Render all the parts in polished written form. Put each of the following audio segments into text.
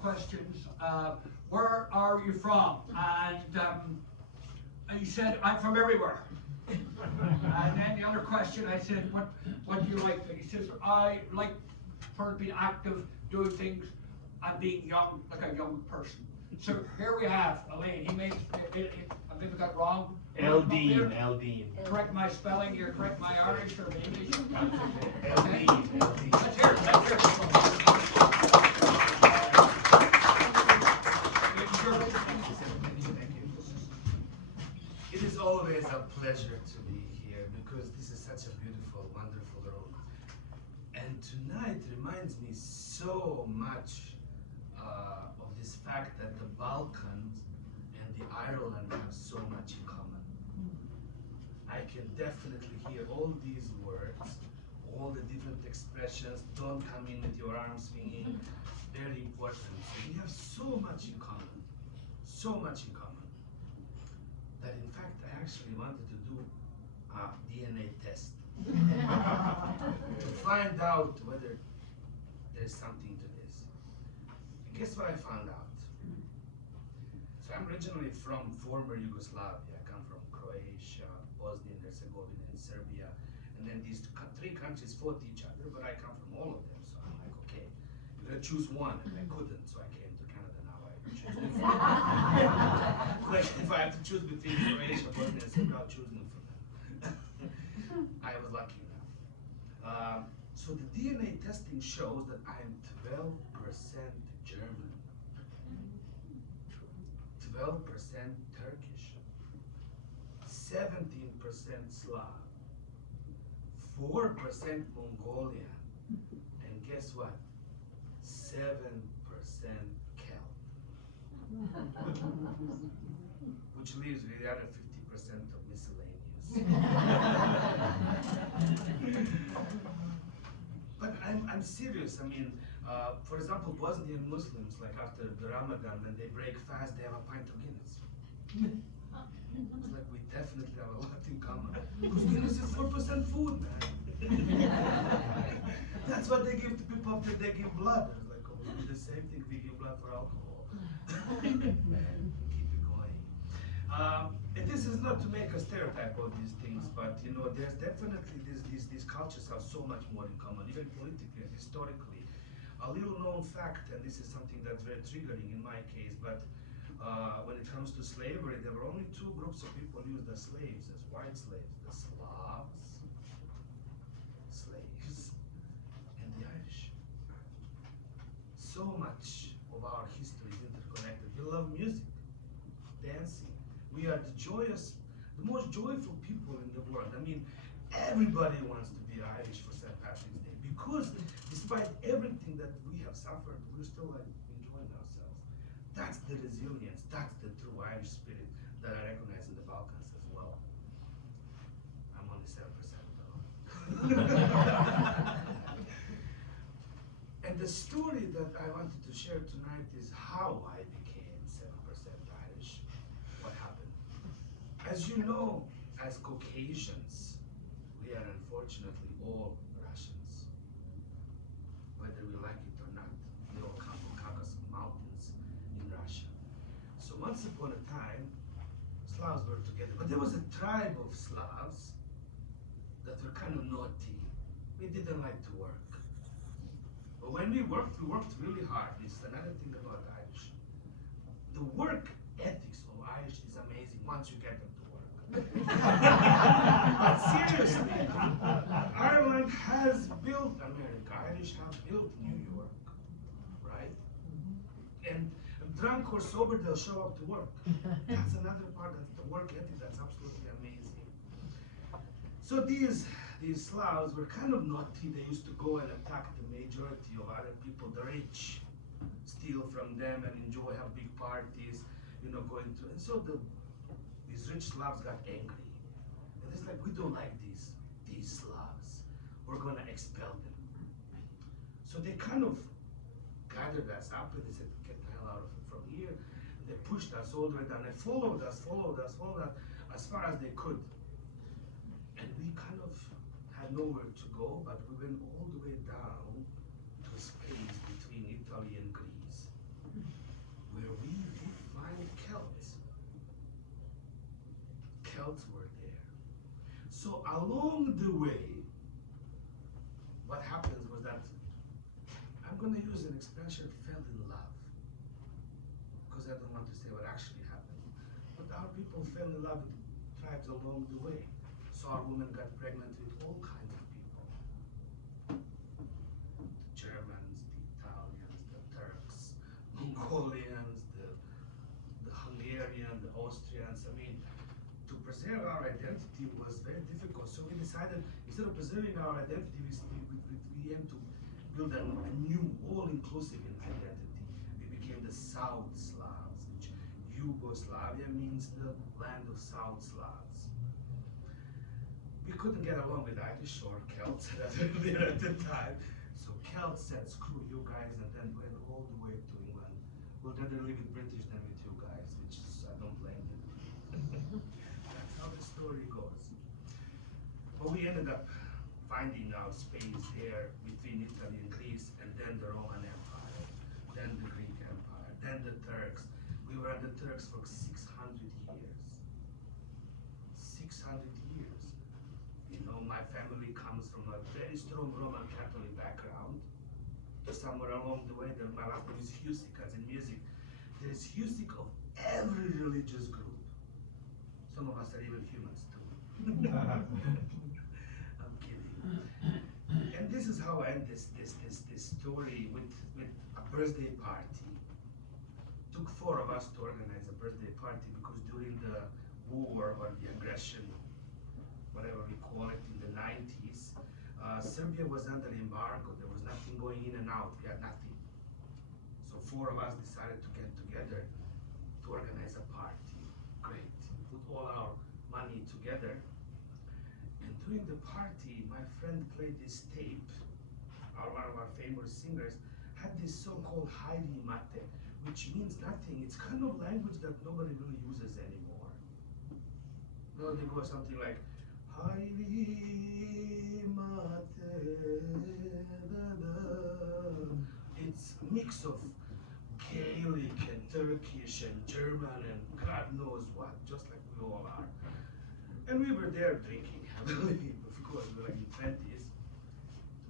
questions. Where are you from? And he said, I'm from everywhere. And then the other question, I said, what do you like? And he says, I like for being active, doing things, and being young, like a young person. So here we have Elaine. He made it, I think we got it wrong. Eldeen, Eldeen. Correct my spelling, you're correct my Irish or the English. Eldeen, Eldeen. Let's hear it, let's hear it. It is always a pleasure to be here because this is such a beautiful, wonderful room. And tonight reminds me so much of this fact that the Balkans and the Ireland have so much in common. I can definitely hear all these words, all the different expressions, don't come in with your arms swinging, very important. So we have so much in common, that in fact I actually wanted to do a DNA test to find out whether there's something to this. And guess what I found out? So I'm originally from former Yugoslavia. I come from Croatia, Bosnia and Herzegovina, and Serbia. And then these three countries fought each other, but I come from all of them. So I'm like, okay, you gotta choose one. And I couldn't, so I came to Canada now. I choose different. Like if I have to choose between Croatia, Bosnia, and Serbia, I'll choose them from them. I was lucky enough. So the DNA testing shows that I'm 12% German, 12% Turkish, 17% Slav, 4% Mongolian, and guess what? 7% Celt. Which leaves with the other 50% of miscellaneous. But I'm serious. I mean, for example, Bosnian Muslims, like after the Ramadan, when they break fast, they have a pint of Guinness. It's like we definitely have a lot in common. Because Guinness is 4% food, man. That's what they give to people after they give blood. It's like, oh, we do the same thing. We give blood for alcohol. Keep it going. And this is not to make a stereotype of these things, but you know, there's definitely these cultures have so much more in common, even politically and historically. A little known fact, and this is something that's very triggering in my case, but when it comes to slavery, there were only two groups of people used as slaves, as white slaves: the Slavs, slaves, and the Irish. So much of our history is interconnected. We love music, dancing. We are the most joyful people in the world. I mean, everybody wants to be Irish for St. Patrick's Day because despite everything that we have suffered, we're still like enjoying ourselves. That's the resilience, that's the true Irish spirit that I recognize in the Balkans as well. I'm only 7% though. And the story that I wanted to share tonight is how I became 7% Irish. What happened? As you know, as Caucasians, we are unfortunately all Russians. Whether we like it or not, we all come from Caucasus Mountains in Russia. So once upon a time, Slavs were together. But there was a tribe of Slavs that were kind of naughty. We didn't like to work. But when we worked really hard. This is another thing about Irish. The work ethics of Irish is amazing once you get them to work. But seriously, Ireland has built America. Irish have built New York, right? And drunk or sober, they'll show up to work. That's another part of the work ethic that's absolutely amazing. So these Slavs were kind of naughty. They used to go and attack the majority of other people, the rich, steal from them and enjoy, have big parties, you know, going to. And so these rich Slavs got angry. And it's like, we don't like these Slavs. We're gonna expel them. So they kind of gathered us up and they said, get the hell out of from here. And they pushed us all the way down. They followed us as far as they could. And we kind of had nowhere to go, but we went all the way down to a space between Italy and Greece. Celts were there. So along the way, what happens was that, I'm gonna use an expression, fell in love. Because I don't want to say what actually happened. But our people fell in love with the tribes along the way. So our women got pregnant with all kinds of people. The Germans, the Italians, the Turks, Mongolians, the Hungarians, the Austrians. I mean, to preserve our identity was very difficult. So we decided, instead of preserving our identity, we aimed to build a new, all-inclusive identity. We became the South Slavs, which Yugoslavia means the land of South Slavs. We couldn't get along with Irish or Celts that were there at the time. So Celts said, screw you guys, and then went all the way to England. We'd rather live with British than with you guys, which is, I don't blame them. That's how the story goes. But we ended up finding our space there between Italy and Greece, and then the Roman Empire, then the Greek Empire, then the Turks. We were under Turks for 600 years. 600 years. You know, my family comes from a very strong Roman Catholic background. Somewhere along the way, my last name is Husik, as in music. There's Husik of every religious group. Some of us are even humans too. I'm kidding. And this is how I end this story with a birthday party. Took 4 of us to organize a birthday party because during the war or the aggression, whatever we call it, in the 90s, Serbia was under embargo. There was nothing going in and out. We had nothing. So 4 of us decided to get together to organize a party. Great. Put all our money together. And during the party, my friend played this tape. One of our famous singers had this song called Hairi Mate, which means nothing. It's kind of language that nobody really uses anymore. No, they go something like Hairi Mate, da, da. It's a mix of Gaelic and Turkish and German and God knows what, just like we all are. And we were there drinking heavily, of course, we were like in 20s.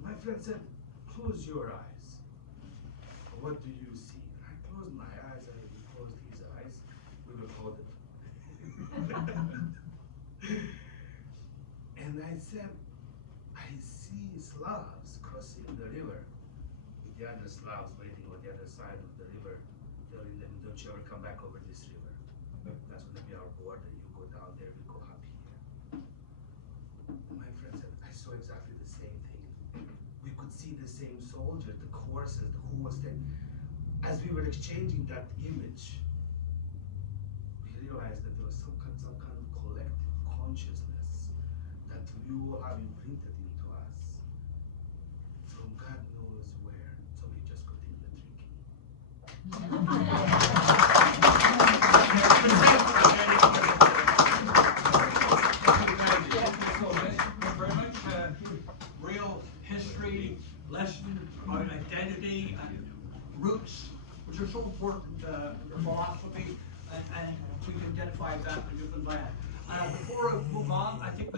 My friend said, close your eyes. What do you see? I closed my eyes and he closed his eyes. We were coded. And I said, I see Slavs crossing the river with the other Slavs waiting on the other side of the river, telling them, don't you ever come back over this river. That's going to be our border. You go down there, we go up here. And my friend said, I saw exactly the same thing. We could see the same soldiers, the horses, who was there. As we were exchanging that image, we realized that there was some kind of collective consciousness that we all have imprinted into us from God knows where. So we just continued drinking. Very much real history lesson about identity and roots, which are so important in philosophy, and we can identify that in different land. Before I move on, I think